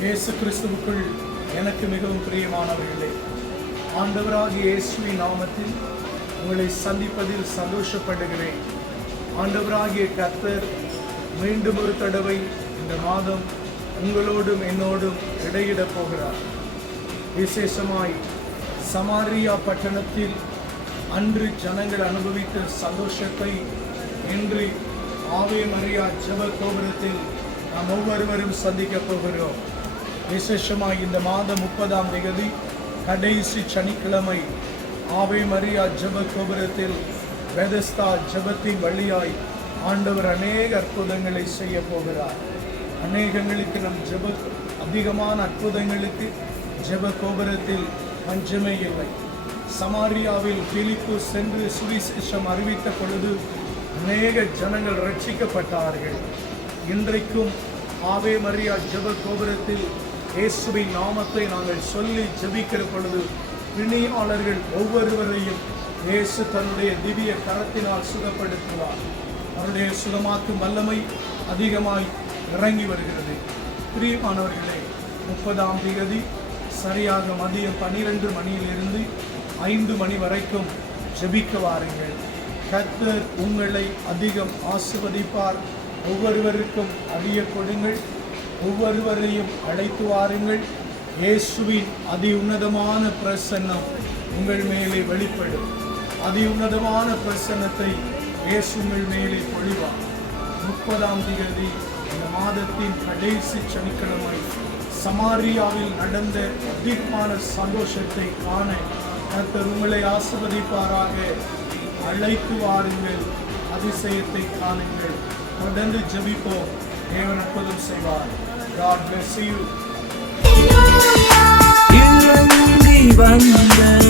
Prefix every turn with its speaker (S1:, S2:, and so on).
S1: இயேசு கிறிஸ்துவுக்குள் எனக்கு மிகவும் பிரியமானவர்களே ஆண்டவராக இயேசுவின் நாமத்தில் உங்களை சந்திப்பதில் சந்தோஷப்படுகிறேன். ஆண்டவராகிய கர்த்தர் மீண்டும் ஒரு தடவை இந்த மாதம் உங்களோடும் என்னோடும் இடையிடப் போகிறார். விசேஷமாய் சமாரியா பட்டணத்தில் அன்று ஜனங்கள் அனுபவித்த சந்தோஷத்தை இன்று ஆவே மரியா ஜப கோபுரத்தில் நாம் ஒவ்வொருவரும் சந்திக்க போகிறோம். விசேஷமாக இந்த மாதம் முப்பதாம் தேதி கடைசி சனிக்கிழமை ஆவே மரியா ஜெப கோபுரத்தில் பெதஸ்தா ஜபத்தின் வழியாய் ஆண்டவர் அநேக அற்புதங்களை செய்ய போகிறார். அநேகங்களுக்கு நம் ஜெப அதிகமான அற்புதங்களுக்கு ஜெப கோபுரத்தில் பஞ்சமே இல்லை. சமாரியாவில் பிலிப்பு சென்று சுவிசேஷம் அறிவித்த பொழுது அநேக ஜனங்கள் ரட்சிக்கப்பட்டார்கள். இன்றைக்கும் ஆவே மரியா ஜெப கோபுரத்தில் இயேசுவின் நாமத்தை நாங்கள் சொல்லி ஜெபிக்கிற பொழுது பிணியாளர்கள் ஒவ்வொருவரையும் இயேசு தன்னுடைய திவ்ய கரத்தினால் சுகப்படுத்துவார். அவருடைய சுகமாக்கும் வல்லமை அதிகமாய் இறங்கி வருகிறது. பிரியமானவர்களே முப்பதாம் தேதி சரியாக மதியம் பன்னிரெண்டு மணியிலிருந்து ஐந்து மணி வரைக்கும் ஜெபிக்க வாருங்கள். கர்த்தர் உங்களை அதிகம் ஆசிர்வதிப்பார். ஒவ்வொருவருக்கும் அறிய கொடுங்கள். ஒவ்வொருவரையும் அழைத்து வாருங்கள். இயேசுவின் அதி உன்னதமான பிரசன்னம் உங்கள் மேலே வெளிப்படும். அதி உன்னதமான பிரசன்னத்தை இயேசு உங்கள் மேலே பொழிவார். முப்பதாம் தேதி இந்த மாதத்தின் கடைசி சனிக்கிழமை சமாரியாவில் நடந்த அதிகமான சந்தோஷத்தை காண கர்த்தர் உங்களை ஆசிர்வதிப்பாராக. அழைத்து வாருங்கள் அதிசயத்தை காணுங்கள். தொடர்ந்து ஜபிப்போம். தேவன் அற்புதம் செய்வார். God bless you.
S2: வந்த